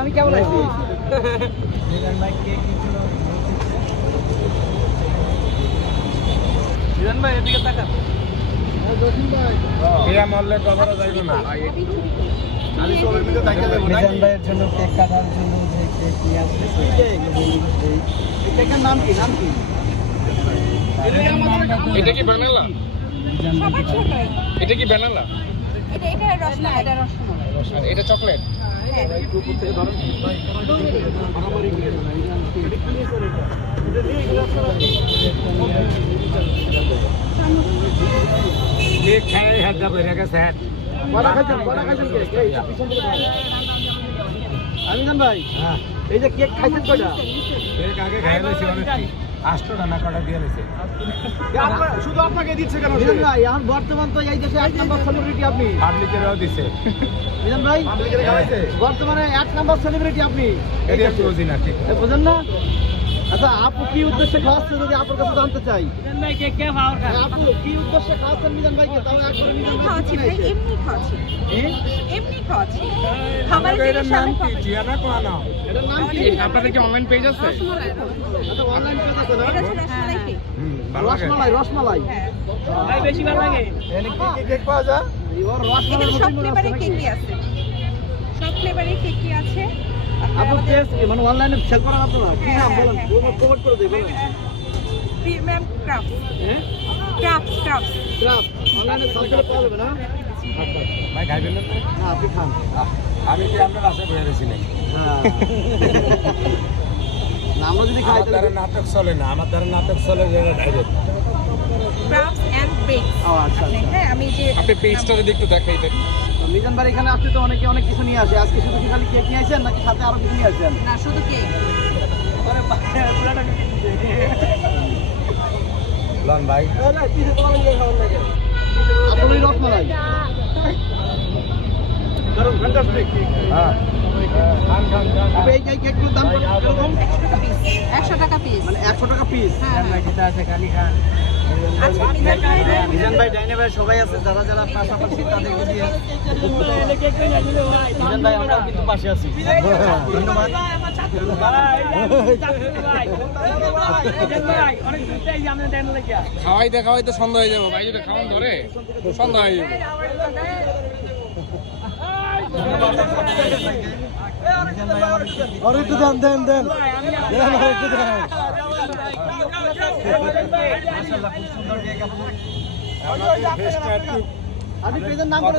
আমি কেমন আছি? মিজান ভাই এদিকে তাকান। মিজান ভাইয়ের জন্য কেক কাটার জন্য যে কেক নিয়ে আসছে কেকের নাম কি? এটা কি ভ্যানিলা? সবার ছোটই। এটা কি ভ্যানিলা? এটা রসমালাই, এটা রসমালাই। আর এটা চকলেট? হ্যাঁ। কেক খাই হাত করে গেছে। মিজান ভাই এই যে কেক খাইছেন কয়টা? কেক আগে খাই নিয়েছি অনেকটি। 8টা না কটা দিয়ে নিয়েছে। শুধু আপনাকে দিচ্ছে কেন? মিজান ভাই এখন বর্তমান তো এই দেশে 1 নাম্বার সেলিব্রিটি আপনি। পাবলিকেরও দিছে। মিজান ভাই বর্তমানে 1 নাম্বার সেলিব্রিটি আপনি। এটা বুঝি না ঠিক। বুঝেন না? আচ্ছা আপু কি উদ্দেশ্যে খাওয়াচ্ছে যদি আপনার কাছে জানতে চাই? মিজান ভাই কে খাওয়ার কাছে? আপু কি উদ্দেশ্যে খাওয়াচ্ছেন মিজান ভাইকে? তাও একবার মিজান ভাই খাওয়াচ্ছি ভাই, এমনি খাওয়াচ্ছি। এমনি খাওয়াচ্ছি। খাবারের এটার নাম জিনিস কি? আমি জিয়ানা কোয়ানা। এটার নাম কি? আপনাদের কি অনলাইন পেজ আছে? রসমালাই। আচ্ছা অনলাইন পেজ আছে না? এটা হচ্ছে রসমালাই কেক। ভালো লাগে। রসমালাই হ্যাঁ। ভাই বেশি ভালো লাগে। এনে কি কেক পাওয়া যায়? এবার রসমালাই এখানে সব ফ্লেভারের কেকই আছে। সব ফ্লেভারের কেকই আছে। আপু পেজ মানে অনলাইনে সেল করা আপনারা কি নাম বলেন? হ্যাঁ। কমেন্ট করে দেই বলেন। Premium craft. হ্যাঁ? ক্রাফট। ক্রাফট অনলাইনে সেল করে পাওয়া যাবে না? ভাই খাইবেন না? হ্যাঁ আপনি খান। আমি কি আপনার আশা করে রয়েছি নাকি? হ্যাঁ না, আমরা যদি খাই আমার দ্বারা তাহলে নাটক চলে না, আমার দ্বারা নাটক চলে ডাইরেক্ট। Craft and bakes. ও আচ্ছা আচ্ছা। হ্যাঁ আমি যে আপনি পেজটা যদি একটু দেখাই দেন। মিজান ভাই এখানে আসতে তো অনেকে অনেক কিছু নিয়ে আসে। আজকে শুধু কি খালি কেক নিয়ে আসেন নাকি সাথে আরো কিছু নিয়ে আসেন? না শুধু কেক। লন ভাই। আপনি রসমালাই হ্যাঁ। খান খান খান। আপনি এই কেকগুলোর দাম কিরকম? 100 টাকা পিস। মানে 100 টাকা পিস। হ্যাঁ, হ্যাঁ। আছে খালি খান। আচ্ছা মিজান ভাই মিজান ভাই ডাইনে ভাই সবাই আছে যারা যারা পাশাপাশি তাদেরকে দিয়ে মিজান ভাই আমরাও কিন্তু পাশে আছি। ধন্যবাদ। খাওয়াইতে খাওয়াইতে সন্ধ্যা হয়ে যাবো ভাই, যদি খাওয়ান ধরে সন্ধ্যা হয়ে যাবো। আর একটু দেন দেন দেন একটু দেন। মাশাআল্লাহ খুব সুন্দর কেক আপু। আমাদের ফেস্টটা একটু আপনি পেজের নাম